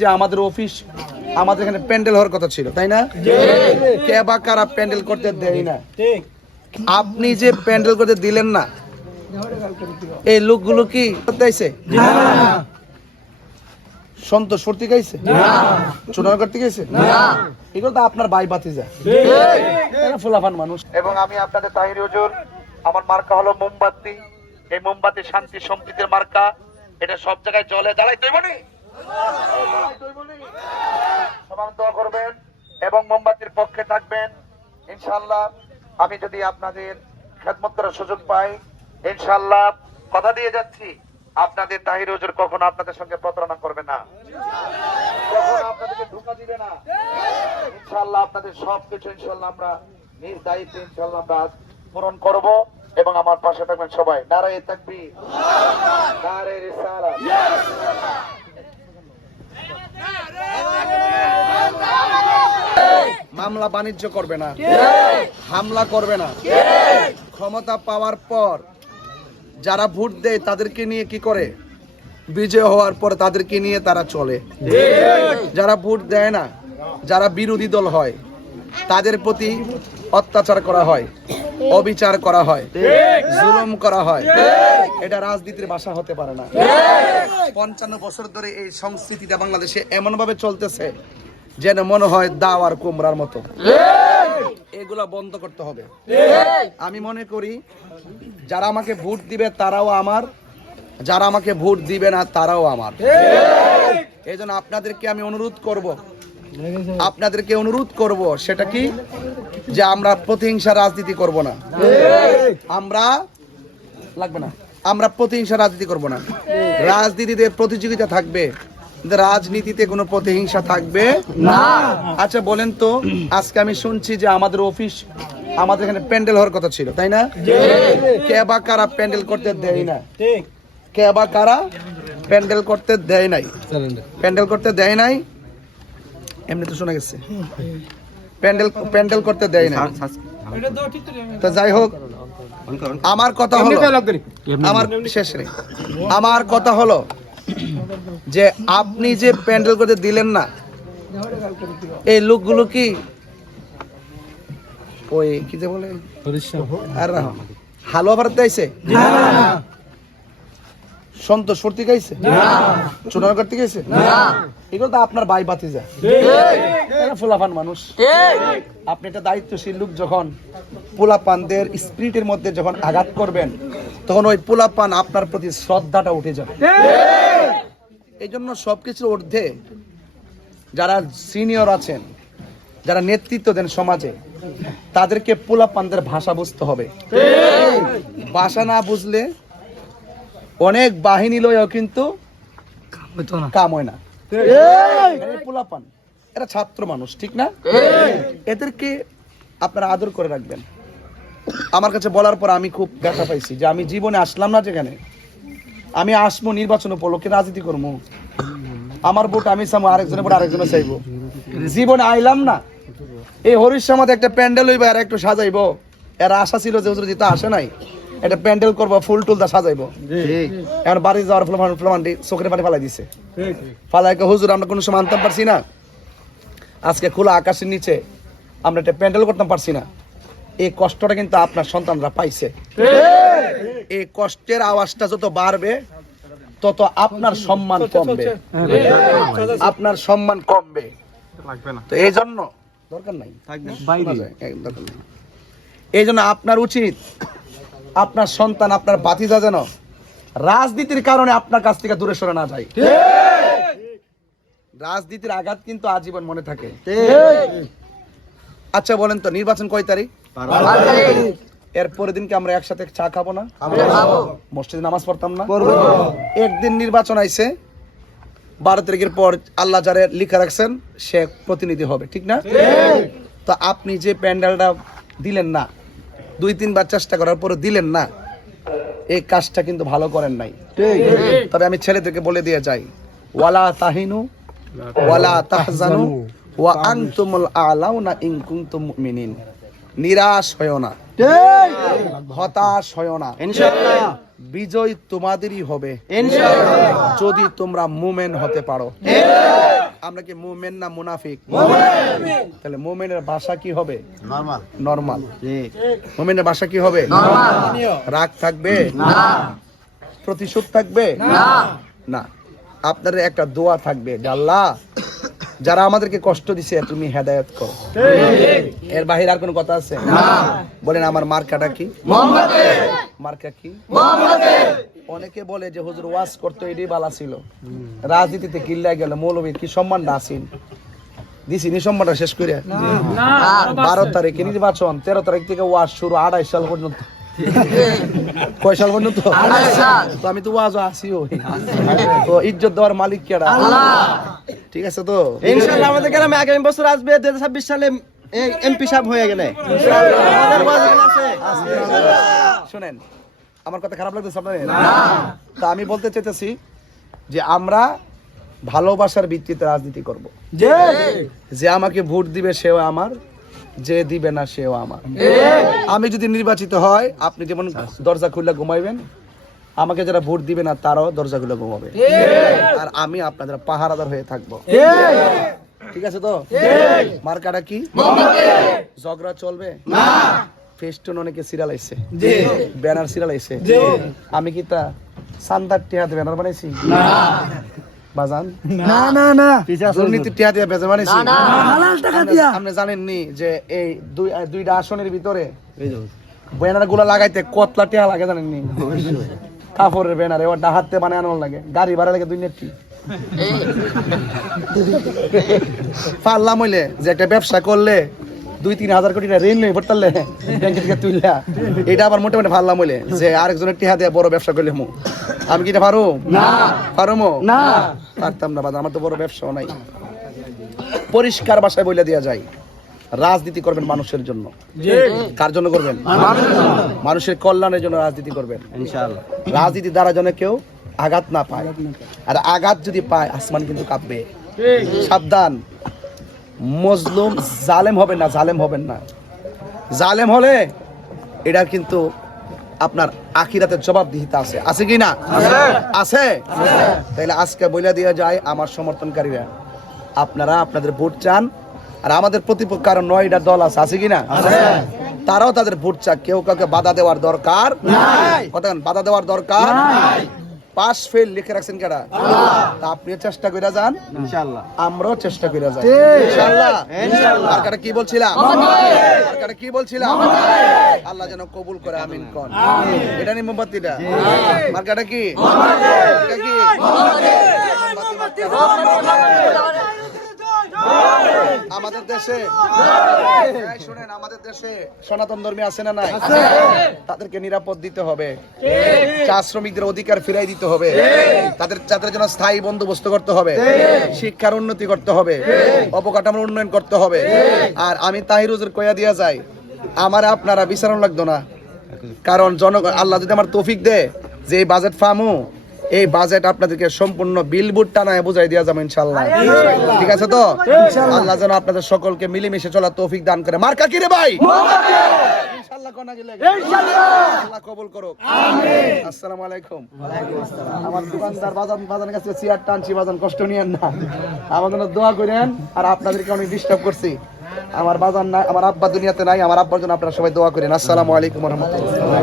যে আমাদের অফিস আমাদের এখানে প্যান্ডেল হওয়ার কথা ছিল, তাই না? কে বা কারা প্যান্ডেল করতে দেয় না? আপনি যে প্যান্ডেল করতে দিলেন না, এই লোকগুলো কি করতে আইছে? সন্তোষ ফুর্তি গাইছে, চুনার করতে গেছে, এগুলো তো আপনার ভাই ভাতিজা, ফুলাফান মানুষ। এবং আমি আপনাদের তাহির হুজুর, আমার মার্কা হলো মোমবাতি। এই মোমবাতি শান্তি সম্প্রীতির মার্কা, এটা সব জায়গায় জ্বলে। দাঁড়াই তৈবনি সমান দোয়া করবেন এবং মোমবাতির পক্ষে থাকবেন ইনশাআল্লাহ। আমি যদি আপনাদের খেদমত করার সুযোগ পাই, ইনশাআল্লাহ কথা দিয়ে যাচ্ছি, আপনাদের তাহির হুজুর কখনো আপনাদের সঙ্গে প্রতারণা করবে না, কখনো আপনাদেরকে ধোঁকা দিবে না। ইনশাআল্লাহ আপনাদের সবকিছু ইনশাআল্লাহ আমরা নিজ দায়িত্বে ইনশাআল্লাহ আমরা পূরণ করব এবং আমার পাশে থাকবেন সবাই। নারায়ে তাকবীর, নারায়ে রিসালাত। মামলা বাণিজ্য করবে না, হামলা করবে না। ক্ষমতা পাওয়ার পর যারা ভোট দেয় তাদেরকে নিয়ে কি করে, বিজয় হওয়ার পর তাদেরকে নিয়ে তারা চলে। যারা ভোট দেয় না, যারা বিরোধী দল হয়, তাদের প্রতি অত্যাচার করা হয়, অবিচার করা হয়, জুলুম করা হয়। এটা রাজনীতির ভাষা হতে পারে না। 55 বছর ধরে এই সংস্কৃতিটা বাংলাদেশে এমন ভাবে চলতেছে যেন মনে হয় দাও আর কুমড়ার মতো। এগুলা বন্ধ করতে হবে। আমি মনে করি যারা আমাকে ভোট দিবে তারাও আমার, যারা আমাকে ভোট দিবে না তারাও আমার। এই জন্য আপনাদেরকে আমি অনুরোধ করব, সেটা কি, যে আমরা প্রতিহিংসা রাজনীতি করব না। আমরা প্রতিহিংসা রাজনীতি করব না। রাজনীতিতে প্রতিযোগিতা থাকবে, রাজনীতিতে কোনো প্রতিহিংসা থাকবে না। আচ্ছা বলেন তো, আজকে আমি শুনছি যে আমাদের অফিস আমাদের এখানে প্যান্ডেল হওয়ার কথা ছিল, তাই না? কে বা কারা প্যান্ডেল করতে দেয় না? কে বা কারা প্যান্ডেল করতে দেয় নাই? প্যান্ডেল করতে দেয় নাই, এমনি তো শোনা গেছে প্যান্ডেল করতে দেয় না। তো যাই হোক, আমার কথা হলো, আমার শেষ নেই, আমার কথা হলো যে আপনি যে প্যান্ডেল করতে দিলেন না, এই লোকগুলো কি ওই কি যে বলে হালুয়া বানাতে আইছে, সন্তোষ ফুর্তি গাইছে, চুনার করতে গেছে, এগুলো তো আপনার ভাই ভাতিজা, ফুলাফান মানুষ। আপনি একটা দায়িত্বশীল লোক, যখন পোলাপানদের স্পিরিটের মধ্যে যখন আঘাত করবেন, তখন ওই পোলাপান আপনার প্রতি শ্রদ্ধাটা উঠে যাবে। এই জন্য সবকিছুর ঊর্ধ্বে যারা সিনিয়র আছেন, যারা নেতৃত্ব দেন সমাজে, তাদেরকে পোলাপানদের ভাষা বুঝতে হবে। ভাষা না বুঝলে অনেক বাহিনী লয়েও কিন্তু কাম হয় না। পোলাপান এরা ছাত্র মানুষ, ঠিক না? এদেরকে আপনারা আদর করে রাখবেন। আমার কাছে বলার পর আমি খুব ব্যথা পাইছি যে আমি জীবনে আসলাম না, যেখানে আমি আসবো নির্বাচন উপলক্ষে রাজনীতি করবো, আমার ভোট আমি চাবো, আরেকজনের ভোট আরেকজনে চাইবো, জীবনে আইলাম না। এই হরির মধ্যে একটা প্যান্ডেল হইবা, এরা একটু সাজাইবো, এরা আশা ছিল যে হুজুর যেটা আসে নাই, এটা প্যান্ডেল করবো, ফুল টুল দা সাজাইবো। এখন বাড়ি যাওয়ার ফলমানটি চোখের পানি ফালাই দিছে, ফালাই হুজুর আমরা কোনো সময় আনতে পারছি না, আজকে খোলা আকাশের নিচে আমরা একটা প্যান্ডেল করতে পারছি না। এই কষ্টটা কিন্তু আপনার সন্তানরা পাইছে। এই কষ্টের আওয়াজটা যত বাড়বে তত আপনার সম্মান কমবে, আপনার সম্মান কমবে। তো এই জন্য দরকার নাই, এই জন্য আপনার উচিত আপনার সন্তান, আপনার ভাতিজা যেন রাজনীতির কারণে আপনার কাছ থেকে দূরে সরে না যায়। রাজনীতির আঘাত কিন্তু আজীবন মনে থাকে। আচ্ছা বলেন তো, নির্বাচন কয় তারিখ? এর পরের দিনকে আমরা একসাথে চা খাবো না? মসজিদে নামাজ পড়তাম না? একদিন নির্বাচন আইছে, 12 তারিখের পর আল্লাহ যারে লিখা রাখছেন সে প্রতিনিধি হবে, ঠিক না? তো আপনি যে প্যান্ডেলটা দিলেন না, 2-3 বার চেষ্টা করার পরে দিলেন না, এই কাজটা কিন্তু ভালো করেন নাই। তবে আমি ছেলেদেরকে বলে দিয়ে যাই, ওয়ালা তাহিনু ওয়ালা তাহজানু ওয়া আনতুমুল আ'লাউনা ইন কুনতুম মুমিনিন। নিরাশ হয়ো না, হতাশ হয়ো না, ইনশাআল্লাহ বিজয় তোমাদেরই হবে ইনশাআল্লাহ, যদি তোমরা মুমিন হতে পারো। আমরা কি মুমিন না মুনাফিক? তাহলে মুমিনের ভাষা কি হবে? নরমাল। মুমিনের ভাষা কি হবে? রাগ থাকবে না, প্রতিশোধ থাকবে না। আপনাদের একটা দোয়া থাকবে, আল্লাহ যারা আমাদেরকে কষ্ট দিছে তুমি হেদায়েত করো। এর বাহিরে আর কোনো কথা আছে? বলেন আমার মার্কাটা কি? মার্কা কি? অনেকে বলে যে হুজুর ওয়াজ করতে এটাই বালা ছিল, রাজনীতিতে কিল্লা গেল, মৌলবীর কি সম্মানটা আসিন দিছি নি? সম্মানটা শেষ করে 12 তারিখে নির্বাচন, 13 তারিখ থেকে ওয়াজ শুরু, 28 সাল পর্যন্ত। কয় সাল পর্যন্ত? তো আমি তো ওয়াজ আসিও, তো ইজ্জত দেওয়ার মালিক কেডা? ঠিক আছে তো ইনশাআল্লাহ আমাদের গ্রামে আগামী বছর আসবে 2026 সালে এমপি সাহেব হয়ে গেলে শুনেন, আমার কথা খারাপ লাগতেছে আপনাদের? তা আমি বলতে চাইতেছি যে আমরা ভালোবাসার ভিত্তিতে রাজনীতি করব। যে আমাকে ভোট দিবে সেও আমার, যে দিবে না সেও আমার। আমি যদি নির্বাচিত হয়, আপনি যেমন দরজা খুলে ঘুমাইবেন, আমাকে যারা ভোট দিবে না তারাও দরজা খুলে ঘুমাবে, আর আমি আপনাদের পাহারাদার হয়ে থাকবো। ঠিক আছে তো? মার্কাটা কি? ঝগড়া চলবে না। ফেস্টুন অনেকে সিরিয়াল আইছে, ব্যানার সিরিয়াল আইছে, আমি কি তা সান্দার টিহাতে ব্যানার বানাইছি? না বাজান, না না না, দুর্নীতি টিহা দিয়ে বেজা বানাইছি, হালাল টাকা দিয়া। আপনি জানেন নি যে এই দুইটা আসনের ভিতরে ব্যানার গুলা লাগাইতে কতলা টিহা লাগে জানেন নি? কাপড়ের ব্যানার এবার ডাহাতে বানানো লাগে, গাড়ি ভাড়া লাগে 2 নেটি। পারলাম হইলে যে একটা ব্যবসা করলে 2-3 হাজার কোটি টাকা ঋণ নেই পড়তালে ব্যাংকে থেকে তুইলা, এটা আবার মোটামুটি পারলাম হইলে যে আরেকজনের টিহা দিয়ে বড় ব্যবসা করলে আমি কি এটা পারো? না পারো না, পারতাম না। আমার তো বড় ব্যবসাও নাই। পরিষ্কার ভাষায় বলে দেওয়া যায়, রাজনীতি করবেন মানুষের জন্য। কার জন্য করবেন? মানুষের কল্যাণের জন্য রাজনীতি করবেন ইনশাআল্লাহ। রাজনীতি দ্বারা যেন কেউ আঘাত না পায়, আর আঘাত যদি পায় আসমান কিন্তু কাঁপবে। সাবধান, মজলুম জালেম হবেন না, জালেম হবেন না। জালেম হলে এটা কিন্তু আপনার আখিরাতের জবাবদিহিতা আছে, আছে কি না? আছে। তাইলে আজকে বলে দেওয়া যায়, আমার সমর্থনকারীরা আপনারা আপনাদের ভোট চান, আর আমাদের প্রতিপক্ষ আরো 9টা দল আছে কি না? তারাও তাদের ভোট চান। কেউ কাউকে বাধা দেওয়ার দরকার নাই, কথা বাধা দেওয়ার দরকার নাই। পাস ফেল লিখে রাখছেন কেডা? তা আপনিও চেষ্টা করে যান ইনশাআল্লাহ, আমরাও চেষ্টা করে যাই ইনশাআল্লাহ। ইনশাআল্লাহ। আর কাটা কি বলছিলাম? আর কাটা কি বলছিলাম? আল্লাহ যেন কবুল করে, আমিন কোন। এটা নি মোমবাতিটা, আর কাটা কি? মোমবাতি কি? মোমবাতি। আমাদের দেশে শুনেন, আমাদের দেশে সনাতন ধর্মী আছে না নাই? তাদেরকে নিরাপদ দিতে হবে, চা শ্রমিকদের অধিকার ফিরাই দিতে হবে, তাদের জন্য স্থায়ী বন্দোবস্ত করতে হবে, শিক্ষার উন্নতি করতে হবে, অবকাঠামোর উন্নয়ন করতে হবে। আর আমি তাহির হুজুর কইয়া দিয়া যাই, আমার আপনারা বিচারণ লাগতো না, কারণ জনগণ আল্লাহ যদি আমার তৌফিক দেয় যে এই বাজেট ফামু, এই বাজেট আপনাদেরকে সম্পূর্ণ বিলবোর্ড টানায় বুঝাই দেওয়া যাবে ইনশাআল্লাহ। ঠিক আছে তো? আল্লাহ যেন আপনাদের সকলকে মিলেমিশে চলার তৌফিক দান করে। মার্কা কি রে ভাই? ইনশাআল্লাহ কোনা গেলে আল্লাহ কবুল করুক, আমিন। আসসালামু আলাইকুম। আমার দোকানদার বাজানের কাছে চেয়ার টানছি, বাজান কষ্ট নিয়েন না, আমার জন্য দোয়া করেন। আর আপনাদেরকে অনেক ডিস্টার্ব করছি, আমার বাজান নাই, আমার আব্বা দুনিয়াতে নাই, আমার আব্বার জন্য আপনারা সবাই দোয়া করেন। আসসালামু আলাইকুম ওয়া রাহমাতুল্লাহ।